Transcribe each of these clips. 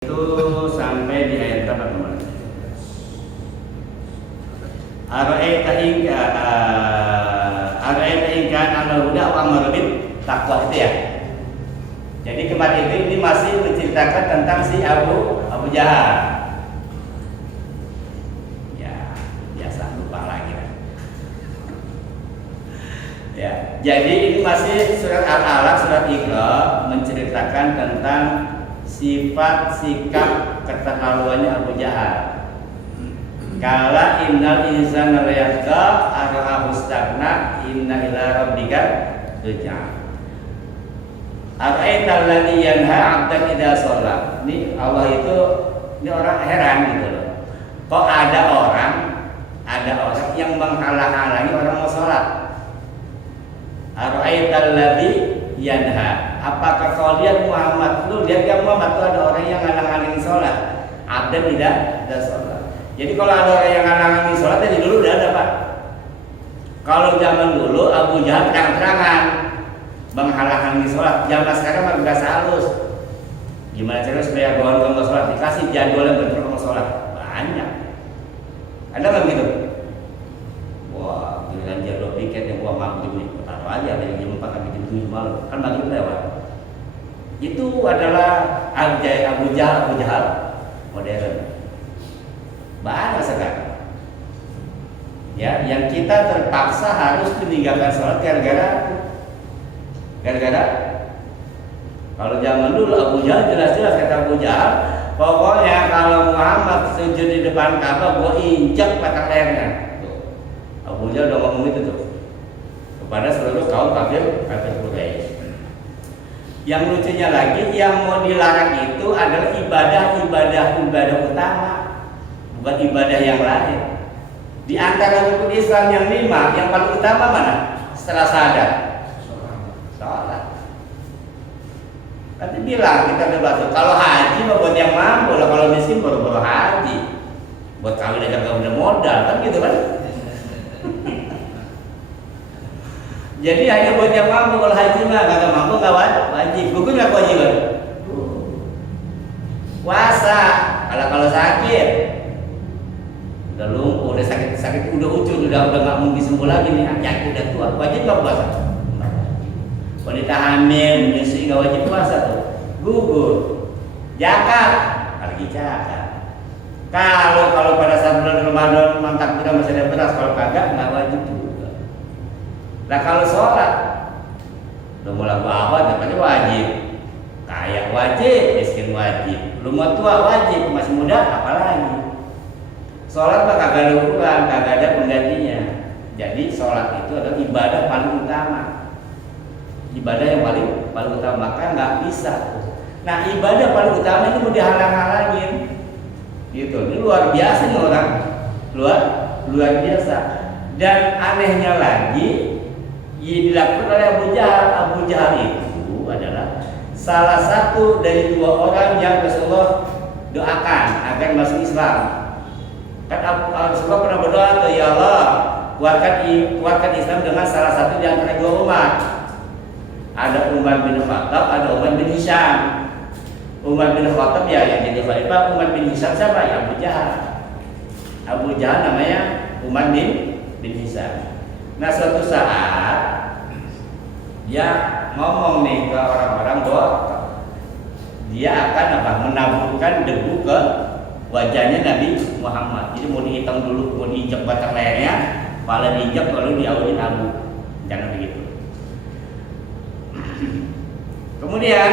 Itu sampai di ayat berapa kemarin? Ara'aita in kana al-huda wa amara bil taqwa itu ya. Jadi kemarin ini masih menceritakan tentang si Abu Jahal. Ya, biasa lupa lagi. Ya, jadi ini masih surat Al-Alaq, surat Iqra menceritakan tentang sifat sikap keterlaluannya Abu Jahal. Kala innal insana la yatqa arahu stagna inna ila rabbika ruj'a. Ara'aital ladzi yanha 'abdan idza shalla. Ini Allah itu orang heran gitu loh. Kok ada orang yang menghalang-halangi orang mau sholat. Ara'aital ladzi yanha. Apakah kau lihat Muhammad? Lu lihat ya Muhammad itu ada orang yang ngalang-ngalangi sholat. Abdan idza sholat. Jadi kalau ada orang yang ngalang-ngalangi sholat dari dulu udah ada Pak. Kalau zaman dulu Abu Jahal terang-terangan menghalang-halangi sholat. Zaman sekarang mah biasa halus. Gimana caranya supaya kawan kamu sholat? Dikasih jadwal yang betul kamu sholat. Banyak. Ada nggak begitu? Wah, giliran jadwal piket yang gua maghrib nih, taruh aja dari jam 4 sampai jam 7 malam. Kan maghrib lewat. Itu adalah Abu Jahal modern. Banyak sekali. Ya, yang kita terpaksa harus meninggalkan sholat gara-gara kalau zaman dulu Abu Jahal jelas-jelas kata Abu Jahal, pokoknya kalau Muhammad sujud di depan Ka'bah gua injak batang lehernya. Tuh. Abu Jahal udah ngomong itu tuh kepada seluruh kaum kafir Quraisy. Yang lucunya lagi, yang mau dilarang itu adalah ibadah utama, bukan ibadah yang lain. Di antara rukun Islam yang 5, yang paling utama mana? Setelah sadar, sholat. Nanti bilang kita debat, kalau haji buat yang mampu lah, kalau miskin baru haji. Buat kawin aja gak punya modal kan gitu kan? Jadi hanya buat yang mampu, kalau haji mah kagak mampu nggak wajib. Gugur nggak kewajiban. Puasa, kalau sakit, udah lumpuh, udah sakit, udah ucun, udah nggak mungkin sembuh lagi nih, ya udah tua, wajib nggak puasa? Wanita hamil, menyusui nggak wajib puasa tuh, gugur. Zakat, lagi zakat. Kalau pada saat bulan Ramadan mantap kita masih ada beras, kalau kagak nggak wajib juga. Nah kalau sholat, udah mulai bawah, namanya wajib. Kaya wajib, miskin wajib. Lu mau tua wajib, masih muda apalagi. Sholat mah kagak ada ukuran, kagak ada penggantinya. Jadi sholat itu adalah ibadah paling utama. Ibadah yang paling utama, maka nggak bisa. Nah ibadah paling utama itu mau dihalang-halangin, gitu. Ini luar biasa nih orang, luar biasa. Dan anehnya lagi, yang dilakukan oleh Abu Jahal. Abu Jahal itu adalah salah satu dari 2 orang yang Rasulullah doakan agar masuk Islam. Kan Rasulullah pernah berdoa, ya Allah, kuatkan Islam dengan salah satu di antara 2 umat. Ada Umar bin Khattab, ada Umar bin Hisham. Umar bin Khattab ya yang jadi khalifah, Umar bin Hisham siapa? Ya Abu Jahal. Abu Jahal namanya Umar bin Hisham. Nah suatu saat dia ngomong nih ke orang-orang bahwa dia akan menaburkan debu ke wajahnya Nabi Muhammad. Jadi mau dihitung dulu, mau diinjak batang lehernya, kepala diinjak lalu diawalin abu. Jangan begitu. Kemudian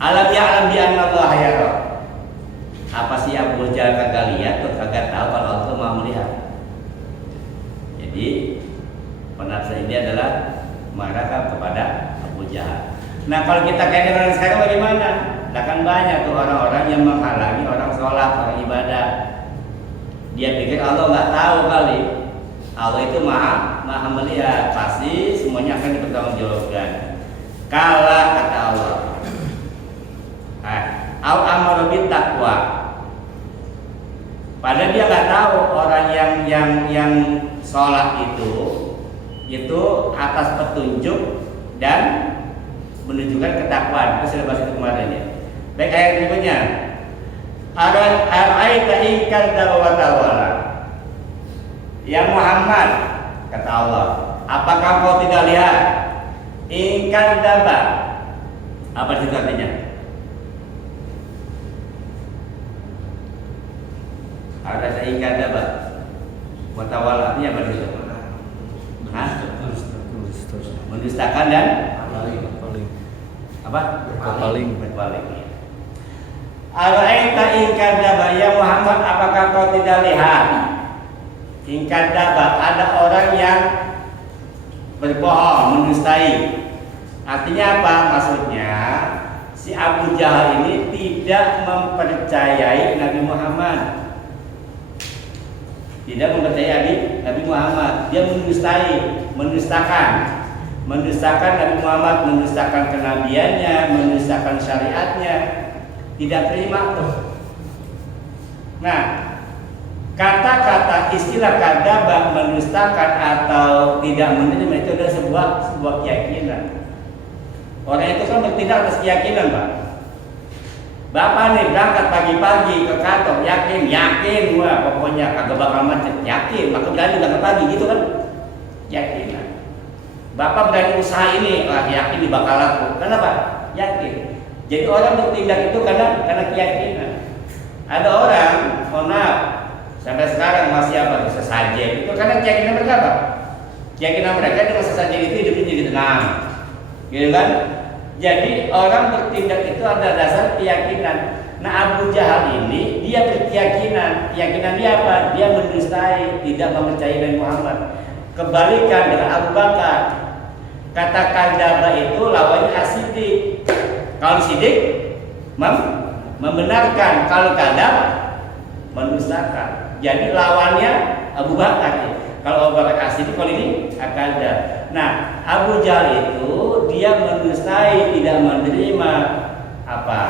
alam bi anna Allah yara. Apa sih Abu Jahal kagak lihat atau kagak tahu kalau Allah Maha melihat? Jadi penafsir ini adalah marah kepada Abu Jahal. Nah kalau kita kayak dengan sekarang bagaimana? Nah kan banyak tuh orang-orang yang menghalangi orang sholat, orang ibadah. Dia pikir Allah nggak tahu kali. Allah itu maha melihat, pasti semuanya akan dipertanggungjawabkan. Kala kata Allah, al amru bit taqwa. Padahal dia nggak tahu orang yang sholat itu atas petunjuk dan menunjukkan ketakwaan. Kita sudah bahas itu kemarin ya. Baik, ayat berikutnya. Ara'aita in kadzdzaba wa tawalla. Ya Muhammad, kata Allah, apakah kau tidak lihat? In kadzdzaba. Apa itu artinya? Ara'aita in kadzdzaba wa tawalla artinya apa itu? Mendustakan dan apa? Berpaling. Ara'aita in kadzdzaba, ya Muhammad, apakah kau tidak lihat? In kadzdzaba, ada orang yang berbohong, mendustai. Artinya apa? Maksudnya si Abu Jahal ini tidak mempercayai Nabi Muhammad. Tidak mempercayai Nabi Muhammad. Dia mendustakan Nabi Muhammad, mendustakan kenabiannya, mendustakan syariatnya. Tidak terima tuh. Nah, kata-kata istilah kadzdzaba, mendustakan atau tidak menerima itu adalah sebuah keyakinan. Orang itu kan bertindak atas keyakinan, Pak. Bapak nih berangkat pagi-pagi ke kantor, yakin, wah pokoknya kagak bakal macet, yakin, maka berani berangkat pagi, gitu kan? Yakinan. Bapak berani usaha ini, wah yakin bakal laku. Kenapa? Yakin. Jadi orang bertindak itu karena keyakinan. Ada orang, mohon maaf, sampai sekarang masih apa? Sesajen. Itu karena keyakinan mereka apa? Keyakinan mereka dengan sesajen itu hidupnya jadi tenang, gitu kan? Jadi orang bertindak itu ada dasar keyakinan. Nah, Abu Jahal ini dia berkeyakinan. Keyakinan dia apa? Dia mendustai, tidak mempercayai Nabi Muhammad. Kebalikan dengan Abu Bakar. Kata kadzdzaba itu lawannya as-siddiq. Kalau siddiq membenarkan, kalau kadzdzab mendustakan. Jadi lawannya Abu Bakar. Kalau Abu Bakar as-siddiq, kalau ini kadzdzab. Nah, Abu Jahal itu dia mendustai, tidak menerima apa?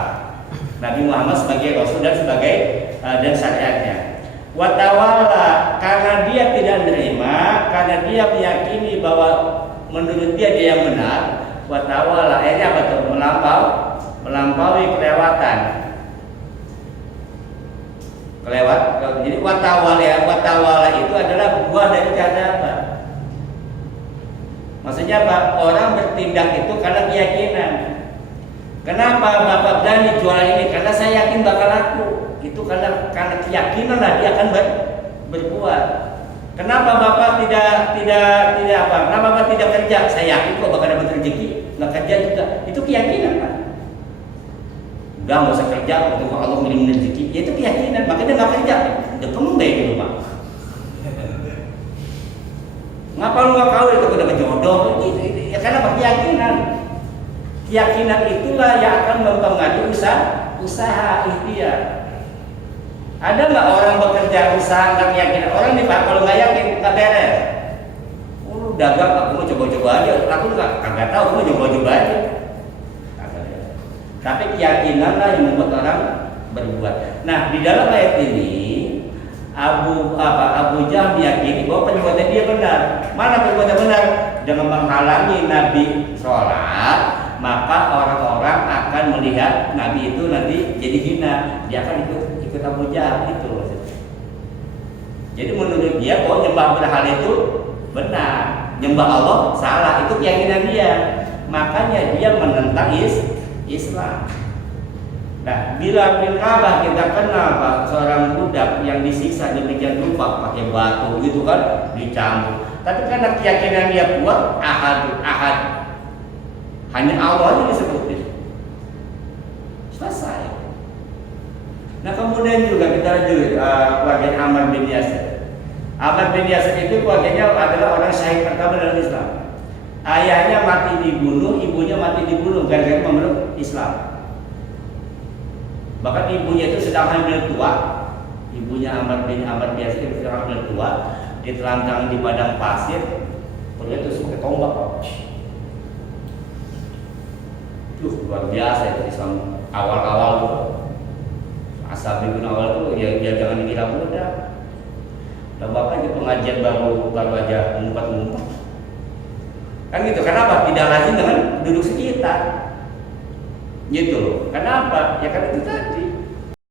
Nabi Muhammad sebagai Rasul dan sebagai dan syariatnya. Wa tawalla, karena dia tidak menerima, karena dia meyakini bahwa menurut dia yang benar. Wa tawalla, akhirnya apa tuh? Melampaui kelewatan. Jadi wa tawalla itu adalah buah dari kadzdzaba. Maksudnya apa? Orang bertindak itu karena keyakinan. Kenapa Bapak berani jualan ini? Karena saya yakin bakal laku. Itu karena keyakinan lah dia akan berbuat. Kenapa Bapak tidak apa? Kenapa Bapak tidak kerja? Saya yakin kok bakal dapat rezeki. Nggak kerja juga. Itu keyakinan, Pak. Udah nggak usah kerja, untuk Allah ngirim rezeki. Ya, itu keyakinan. Makanya nggak kerja. Udah kembali gitu, Pak. Ngapa lu nggak kawin itu udah jodoh? Ya karena keyakinan. Keyakinan itulah yang akan mempengaruhi usaha ikhtiar. Ada nggak orang bekerja usaha nggak keyakinan? Orang nih Pak, kalau nggak yakin nggak beres. Dagang aku mau coba-coba aja. Aku nggak tahu, aku mau coba-coba aja. Tapi keyakinan lah yang membuat orang berbuat. Nah, di dalam ayat ini Abu Jahal meyakini bahwa perbuatan dia benar. Mana perbuatan benar? Dengan menghalangi Nabi sholat, maka orang-orang akan melihat Nabi itu nanti jadi hina. Dia akan ikut Abu Jahal itu. Jadi menurut dia bahwa nyembah berhala itu benar, nyembah Allah salah. Itu keyakinan dia. Makanya dia menentang Islam. Nah, bila bin Rabah kita kenal Pak, seorang budak yang disiksa demikian rupa pakai batu gitu kan, dicambuk. Tapi karena keyakinan dia kuat, ahad, hanya Allah aja disebutin. Selesai. Nah, kemudian juga kita lanjut keluarga Ammar bin Yasir. Ammar bin Yasir itu keluarganya adalah orang syahid pertama dalam Islam. Ayahnya mati dibunuh, ibunya mati dibunuh gara-gara memeluk Islam. Bahkan ibunya itu sedang hamil tua. Ibunya Ammar bin Yasir itu sedang hamil tua, ditelantarkan di padang pasir. Perutnya itu pakai tombak. Luar biasa itu Islam awal-awal tuh. Ashabul awal tuh ya jangan dikira mudah. Dan bahkan di pengajian baru aja ngumpet-ngumpet. Kan gitu. Kenapa? Tidak lazim dengan duduk sekitar. Gitu loh. Kenapa? Ya kan itu tadi.